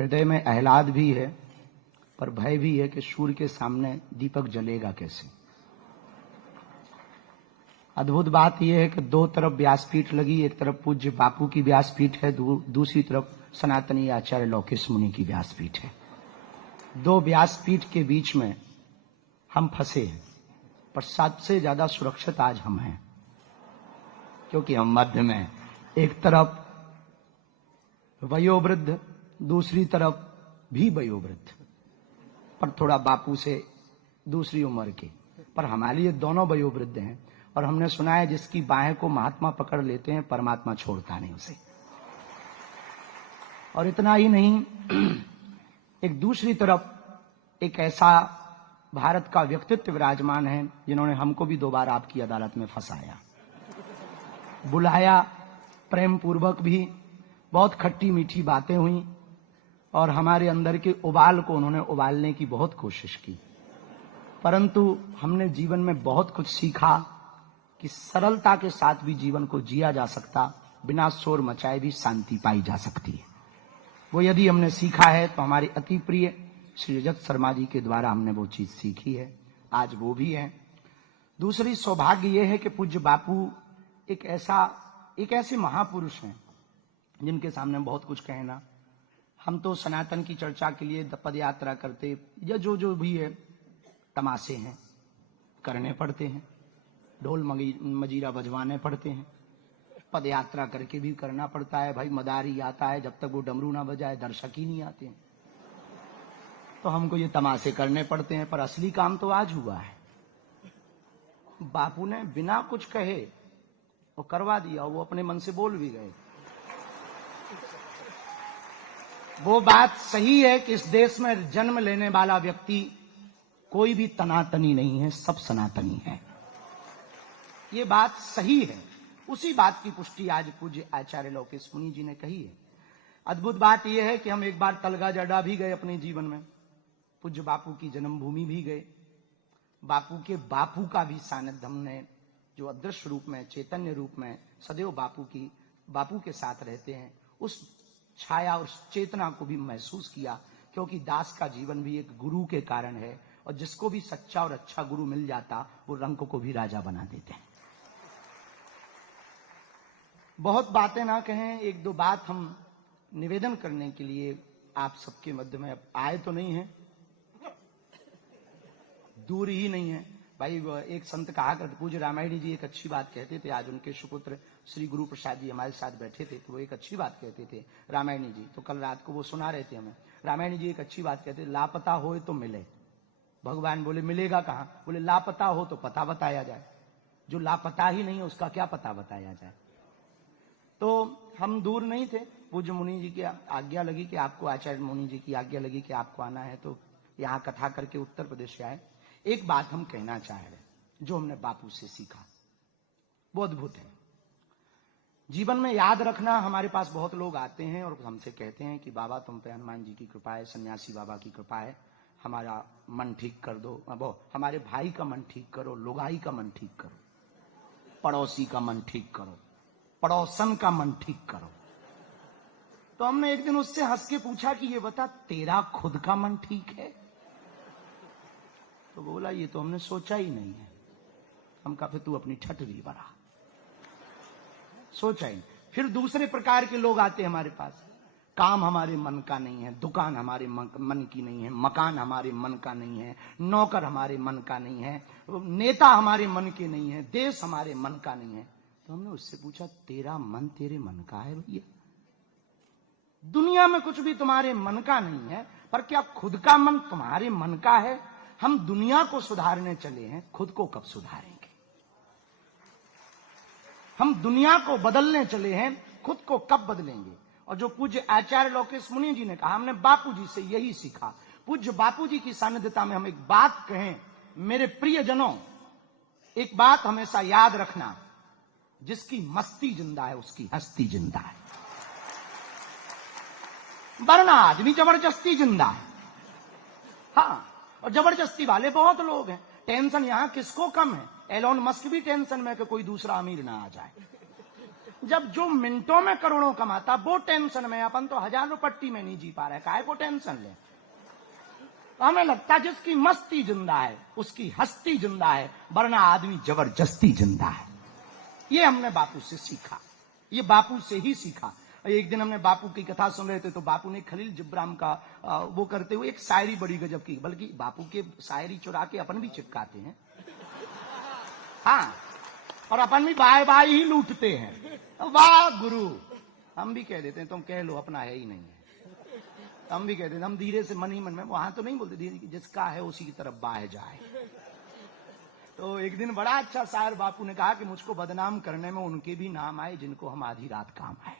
हृदय में आह्लाद भी है, पर भय भी है कि सूर्य के सामने दीपक जलेगा कैसे। अद्भुत बात यह है कि दो तरफ व्यासपीठ लगी, एक तरफ पूज्य बापू की व्यासपीठ है, दूसरी तरफ सनातनी आचार्य लौकिक मुनि की व्यासपीठ है। दो व्यासपीठ के बीच में हम फंसे हैं, पर सबसे ज्यादा सुरक्षित आज हम हैं, क्योंकि हम मध्य में, एक तरफ वयोवृद्ध, दूसरी तरफ भी वयोवृद्ध, पर थोड़ा बापू से दूसरी उम्र के, पर हमारे लिए दोनों वयोवृद्ध हैं। और हमने सुना है जिसकी बाहें को महात्मा पकड़ लेते हैं, परमात्मा छोड़ता नहीं उसे। और इतना ही नहीं, एक दूसरी तरफ एक ऐसा भारत का व्यक्तित्व विराजमान है जिन्होंने हमको भी 2 बार आपकी अदालत में फंसाया, बुलाया प्रेम पूर्वक भी, बहुत खट्टी मीठी बातें हुई और हमारे अंदर के उबाल को उन्होंने उबालने की बहुत कोशिश की। परंतु हमने जीवन में बहुत कुछ सीखा कि सरलता के साथ भी जीवन को जिया जा सकता, बिना शोर मचाए भी शांति पाई जा सकती है। वो यदि हमने सीखा है तो हमारे अति प्रिय श्री रजत शर्मा जी के द्वारा हमने वो चीज सीखी है, आज वो भी है। दूसरी सौभाग्य ये है कि पूज्य बापू एक ऐसे महापुरुष हैं जिनके सामने बहुत कुछ कहना। हम तो सनातन की चर्चा के लिए पद यात्रा करते या जो भी है, तमाशे हैं, करने पड़ते हैं, ढोल मजीरा बजवाने पड़ते हैं, पद यात्रा करके भी करना पड़ता है। भाई मदारी आता है, जब तक वो डमरू ना बजाए दर्शक ही नहीं आते हैं, तो हमको ये तमाशे करने पड़ते हैं। पर असली काम तो आज हुआ है। बापू ने बिना कुछ कहे वो करवा दिया, वो अपने मन से बोल भी गए। वो बात सही है कि इस देश में जन्म लेने वाला व्यक्ति कोई भी तनातनी नहीं है, सब सनातनी है। ये बात सही है। उसी बात की पुष्टि आज पूज्य आचार्य लौकिक मुनि जी ने कही है। अद्भुत बात यह है कि हम एक बार तलगा जड़ा भी गए अपने जीवन में, पूज्य बापू की जन्मभूमि भी गए, बापू के बापू का भी सानिध्य हमने, जो अदृश्य रूप में, चैतन्य रूप में सदैव बापू के साथ रहते हैं, उस छाया और चेतना को भी महसूस किया। क्योंकि दास का जीवन भी एक गुरु के कारण है, और जिसको भी सच्चा और अच्छा गुरु मिल जाता वो रंक को भी राजा बना देते हैं। बहुत बातें ना कहें, 1-2 बात हम निवेदन करने के लिए आप सबके मध्य में आए तो नहीं है, दूर ही नहीं है। भाई एक संत कहा करते, पूज्य रामायणी जी एक अच्छी बात कहते थे। आज उनके सुपुत्र श्री गुरु प्रसाद जी हमारे साथ बैठे थे, तो वो एक अच्छी बात कहते थे रामायणी जी। तो कल रात को वो सुना रहे थे हमें। रामायणी जी एक अच्छी बात कहते, लापता हो तो मिले। भगवान बोले मिलेगा कहां? बोले लापता हो तो पता बताया जाए, जो लापता ही नहीं है उसका क्या पता बताया जाए। तो हम दूर नहीं थे। पूज्य मुनि जी की आज्ञा लगी कि आपको, आचार्य मुनि जी की आज्ञा लगी कि आपको आना है, तो यहाँ कथा करके उत्तर प्रदेश से आए। एक बात हम कहना चाह रहे, जो हमने बापू से सीखा वो अद्भुत है। जीवन में याद रखना, हमारे पास बहुत लोग आते हैं और हमसे कहते हैं कि बाबा तुम पे हनुमान जी की कृपा है, सन्यासी बाबा की कृपा है, हमारा मन ठीक कर दो, वो हमारे भाई का मन ठीक करो, लुगाई का मन ठीक करो, पड़ोसी का मन ठीक करो, पड़ोसन का मन ठीक करो। तो हमने एक दिन उससे हंस के पूछा कि ये बता तेरा खुद का मन ठीक है? तो बोला ये तो हमने सोचा ही नहीं है। हम कहा फिर तू अपनी ठटरी बना, सोचा ही नहीं। फिर दूसरे प्रकार के लोग आते हैं हमारे पास, काम हमारे मन का नहीं है, दुकान हमारे मन की नहीं है, मकान हमारे मन का नहीं है, नौकर हमारे मन का नहीं है, नेता हमारे मन के नहीं है, देश हमारे मन का नहीं है। तो हमने उससे पूछा तेरा मन तेरे मन का है भैया? दुनिया में कुछ भी तुम्हारे मन का नहीं है, पर क्या खुद का मन तुम्हारे मन का है? हम दुनिया को सुधारने चले हैं, खुद को कब सुधारेंगे? हम दुनिया को बदलने चले हैं, खुद को कब बदलेंगे? और जो पूज्य आचार्य लौकिक मुनि जी ने कहा, हमने बापू जी से यही सीखा। पूज्य बापू जी की सानिध्यता में हम एक बात कहें, मेरे प्रियजनों, एक बात हमेशा याद रखना, जिसकी मस्ती जिंदा है उसकी हस्ती जिंदा है, वरना आदमी जबरदस्ती जिंदा है। हाँ, और जबरदस्ती वाले बहुत लोग हैं। टेंशन यहां किसको कम है? एलोन मस्क भी टेंशन में कि कोई दूसरा अमीर ना आ जाए। जब जो मिनटों में करोड़ों कमाता वो टेंशन में, अपन तो हजारों पट्टी में नहीं जी पा रहे, काहे को टेंशन ले। तो हमें लगता है जिसकी मस्ती जिंदा है उसकी हस्ती जिंदा है, वरना आदमी जबरदस्ती जिंदा है। ये हमने बापू से सीखा, ये बापू से ही सीखा। एक दिन हमने बापू की कथा सुन रहे थे तो बापू ने खलील जिब्राम का वो करते हुए एक शायरी बड़ी गजब की, बल्कि बापू के शायरी चुरा के अपन भी चिपकाते हैं, हाँ, और अपन भी बाय बाय ही लूटते हैं। वाह गुरु, हम भी कह देते हैं, तुम कह लो अपना है ही नहीं है। हम भी कहते हैं, हम धीरे से मन ही मन में, वहां तो नहीं बोलते धीरे, जिसका है उसी की तरफ बाह जाए। तो एक दिन बड़ा अच्छा शायर बापू ने कहा कि मुझको बदनाम करने में उनके भी नाम आए जिनको हम आधी रात काम आए।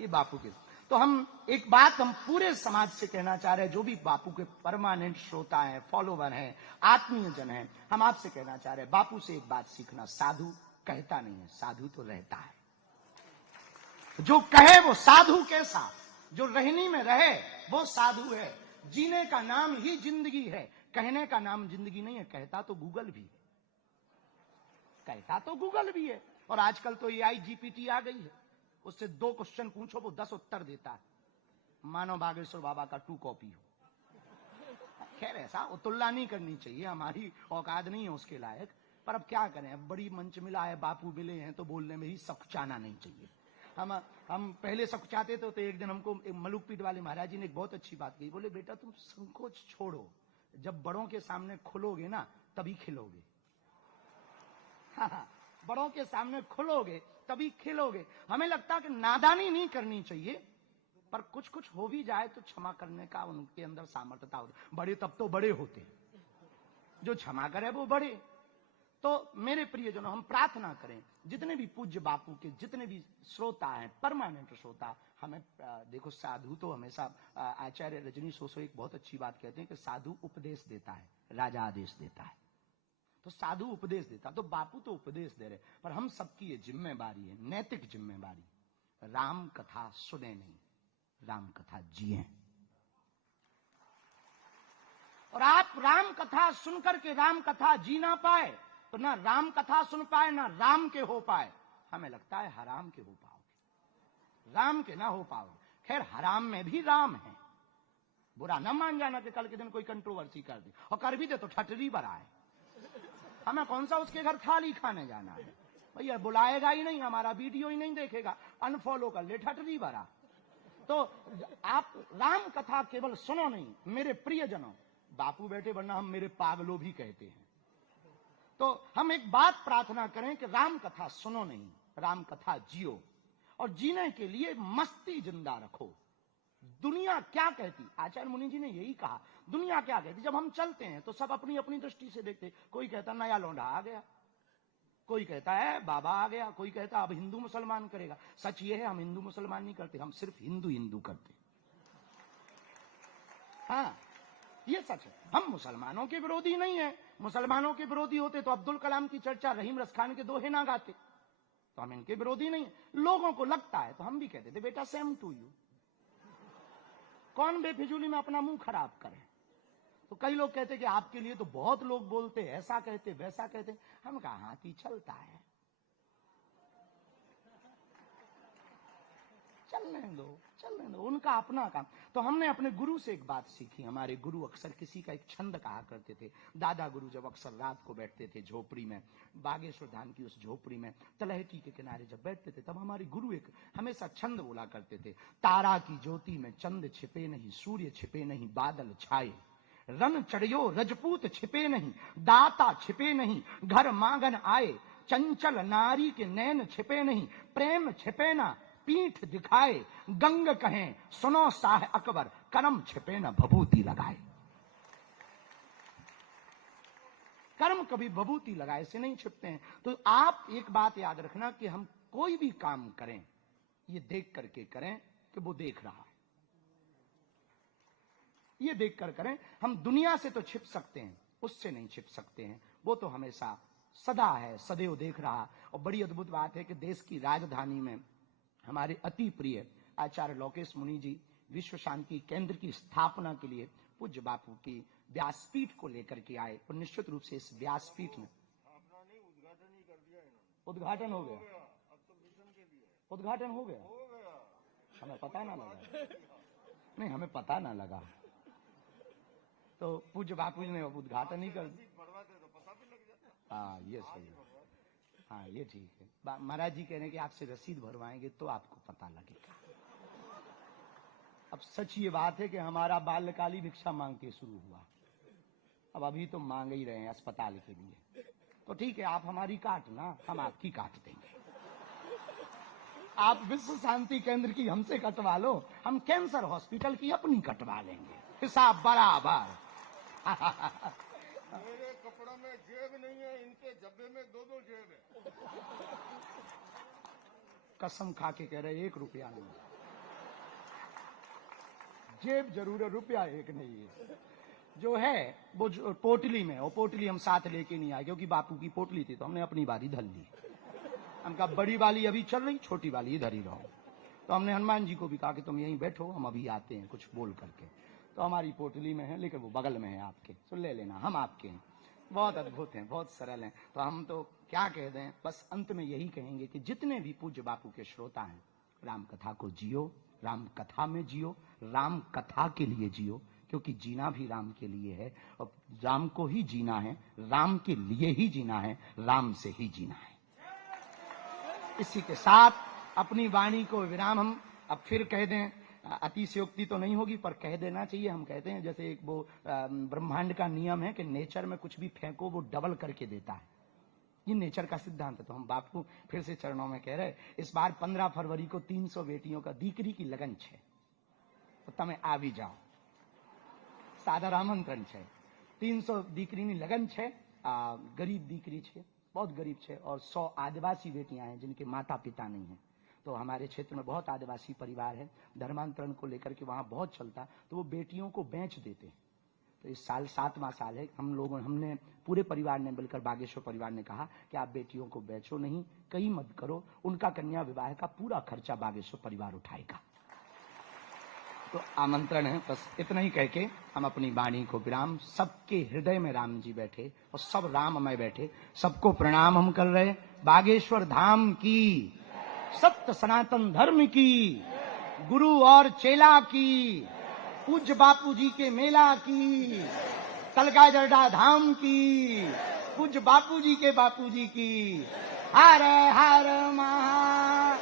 ये बापू के। तो हम एक बात हम पूरे समाज से कहना चाह रहे हैं, जो भी बापू के परमानेंट श्रोता हैं, फॉलोवर हैं, आत्मीय जन हैं, हम आपसे कहना चाह रहे हैं, बापू से एक बात सीखना, साधु कहता नहीं है, साधु तो रहता है। जो कहे वो साधु कैसा, जो रहनी में रहे वो साधु है। जीने का नाम ही जिंदगी है, कहने का नाम जिंदगी नहीं है। कहता तो गूगल भी है, कहता तो गूगल भी है। और आजकल तो AI GPT आ गई है, उससे 2 क्वेश्चन पूछो वो 10 उत्तर देता है, मानो बागेश्वर बाबा का 2 कॉपी हो। खैर ऐसा तुलना नहीं करनी चाहिए, हमारी औकात नहीं है उसके लायक, पर अब क्या करें, अब बड़ी मंच मिला है, बापू मिले हैं तो बोलने में ही सकुचाना नहीं चाहिए। हम पहले सकुचाते तो एक दिन हमको मलुक पीठ वाले महाराज जी ने एक बहुत अच्छी बात कही, बोले बेटा तुम संकोच छोड़ो, जब बड़ों के सामने खुलोगे ना तभी खिलोगे। हाँ, बड़ों के सामने खुलोगे तभी खिलोगे। हमें लगता है कि नादानी नहीं करनी चाहिए, पर कुछ कुछ हो भी जाए तो क्षमा करने का उनके अंदर सामर्थ्यता होती। बड़े तब तो बड़े होते, जो क्षमा करे वो बड़े। तो मेरे प्रियजनों, हम प्रार्थना करें, जितने भी पूज्य बापू के जितने भी श्रोता हैं, परमानेंट श्रोता, हमें देखो साधु तो हमेशा, आचार्य रजनी सोसो एक बहुत अच्छी बात कहते हैं कि साधु उपदेश देता है, राजा आदेश देता है। तो साधु उपदेश देता, तो बापू तो उपदेश दे रहे, पर हम सबकी ये जिम्मेवारी है, नैतिक जिम्मेवारी, राम कथा सुने नहीं, राम कथा जिए। और आप राम कथा सुनकर के राम कथा जी ना पाए तो ना राम कथा सुन पाए ना राम के हो पाए, हमें लगता है हराम के हो पाओगे, राम के ना हो पाओगे। खैर हराम में भी राम है, बुरा ना मान जाना कि कल के दिन कोई कंट्रोवर्सी कर दी, और कर भी दे तो ठटरी बराए, हमें कौन सा उसके घर थाली खाने जाना है, भैया बुलाएगा ही नहीं, हमारा वीडियो ही नहीं देखेगा, अनफॉलो कर ले, ठटरी बरा। तो आप राम कथा केवल सुनो नहीं मेरे प्रियजनों, बापू बैठे वरना हम मेरे पागलों भी कहते हैं। तो हम एक बात प्रार्थना करें कि राम कथा सुनो नहीं, राम कथा जियो, और जीने के लिए मस्ती जिंदा रखो। दुनिया क्या कहती, आचार्य मुनि जी ने यही कहा, दुनिया क्या कहती। जब हम चलते हैं तो सब अपनी अपनी दृष्टि से देखते, कोई कहता नया लौंडा आ गया, कोई कहता है बाबा आ गया, कोई कहता अब हिंदू मुसलमान करेगा। सच ये है हम हिंदू मुसलमान नहीं करते, हम सिर्फ हिंदू हिंदू करते। हाँ ये सच है, हम मुसलमानों के विरोधी नहीं है। मुसलमानों के विरोधी होते तो अब्दुल कलाम की चर्चा रहीम रसखान के दोहे ना गाते। तो हम इनके विरोधी नहीं है। लोगों को लगता है तो हम भी कहते थे बेटा सेम टू यू, कौन बेफिजूली में अपना मुंह खराब करे। तो कई लोग कहते कि आपके लिए तो बहुत लोग बोलते, ऐसा कहते वैसा कहते। हम कहा हाथी चलता है, चलने दो, उनका अपना काम। तो हमने अपने गुरु से एक बात सीखी, हमारे गुरु अक्सर किसी का एक छंद कहा करते थे। दादा गुरु जब अक्सर रात को बैठते थे झोपड़ी में, बागेश्वर धाम की उस झोपड़ी में तलहटी के किनारे जब बैठते थे, तब हमारे गुरु एक हमेशा छंद बोला करते थे, तारा की ज्योति में चंद छिपे नहीं, सूर्य छिपे नहीं, बादल छाए, रन चढ़ियो रजपूत छिपे नहीं, दाता छिपे नहीं, घर मांगन आए, चंचल नारी के नैन छिपे नहीं, प्रेम छिपे ना, पीठ दिखाए, गंग कहें सुनो शाह अकबर, कर्म छिपे न भभूति लगाए। कर्म कभी भभूति लगाए से नहीं छिपते हैं। तो आप एक बात याद रखना कि हम कोई भी काम करें ये देख करके करें कि वो देख रहा है, ये देख कर करें। हम दुनिया से तो छिप सकते हैं, उससे नहीं छिप सकते हैं, वो तो हमेशा सदा है, सदैव देख रहा। और बड़ी अद्भुत बात है कि देश की राजधानी में हमारे अति प्रिय आचार्य लोकेश मुनि जी विश्व शांति केंद्र की स्थापना के लिए पूज्य बापू की व्यासपीठ को लेकर के आए। और निश्चित रूप से इस व्यासपीठ में उद्घाटन हो गया, उद्घाटन हो गया? हमें पता ना लगा। नहीं, हमें पता ना लगा। तो पूज्य बापू जी ने उद्घाटन ही कर दिया। हाँ, ये सही है। हाँ, ये ठीक है। महाराज जी कह रहे हैं कि आपसे रसीद भरवाएंगे तो आपको पता लगेगा। अब सच ये बात है कि हमारा बाल्यकाल ही भिक्षा मांग के शुरू हुआ। अब अभी तो मांग ही रहे हैं अस्पताल के लिए। तो ठीक है, आप हमारी काटना, हम आपकी काट देंगे। आप विश्व शांति केंद्र की हमसे कटवा लो, हम कैंसर हॉस्पिटल की अपनी कटवा लेंगे, हिसाब बराबर। मेरे कपड़ों में जेब नहीं है, इनके जब्बे में 2-2 जेब है। कसम खा के कह रहे 1 रुपया नहीं, जेब जरूर है, रुपया 1 नहीं है। जो है वो पोटली में, वो पोटली हम साथ लेके नहीं आए क्योंकि बापू की पोटली थी तो हमने अपनी बारी धर ली। हमका बड़ी वाली अभी चल रही, छोटी वाली इधर ही रहो। तो हमने हनुमान जी को भी कहा कि तुम यहीं बैठो, हम अभी आते हैं, कुछ बोल करके। तो हमारी पोटली में है, लेकिन वो बगल में है आपके, तो ले लेना, हम आपके हैं। बहुत अद्भुत हैं, बहुत सरल हैं। तो हम तो क्या कह दें, बस अंत में यही कहेंगे कि जितने भी पूज्य बापू के श्रोता हैं, राम कथा को जियो, राम कथा में जियो, राम कथा के लिए जियो, क्योंकि जीना भी राम के लिए है और राम को ही जीना है, राम के लिए ही जीना है, राम से ही जीना है। इसी के साथ अपनी वाणी को विराम हम अब फिर कह दें, अतिशयोक्ति तो नहीं होगी पर कह देना चाहिए। हम कहते हैं जैसे एक वो ब्रह्मांड का नियम है कि नेचर में कुछ भी फेंको वो डबल करके देता है, ये नेचर का सिद्धांत है। तो हम बापू फिर से चरणों में कह रहे, इस बार 15 फरवरी को 300 बेटियों का दीकरी की लगन है, तो तमें आ भी जाओ, सादर आमंत्रण है। 300 दीकरी लगन है, गरीब दीकरी है, बहुत गरीब है, और 100 आदिवासी बेटियां हैं जिनके माता पिता नहीं है। तो हमारे क्षेत्र में बहुत आदिवासी परिवार है, धर्मांतरण को लेकर के वहां बहुत चलता, तो वो बेटियों को बेच देते हैं। तो इस साल 7वां साल है, हमने पूरे परिवार ने मिलकर, बागेश्वर परिवार ने कहा कि आप बेटियों को बेचो नहीं, कहीं मत करो, उनका कन्या विवाह का पूरा खर्चा बागेश्वर परिवार उठाएगा। तो आमंत्रण है, बस इतना ही कह के हम अपनी वाणी को विराम। सबके हृदय में राम जी बैठे और सब राममय बैठे, सबको प्रणाम हम कर रहे। बागेश्वर धाम की, सत्य सनातन धर्म की, गुरु और चेला की, पूज्य बापू जी के मेला की, तलका जरडा धाम की, पूज्य बापू जी के बापू जी की। हर हर महा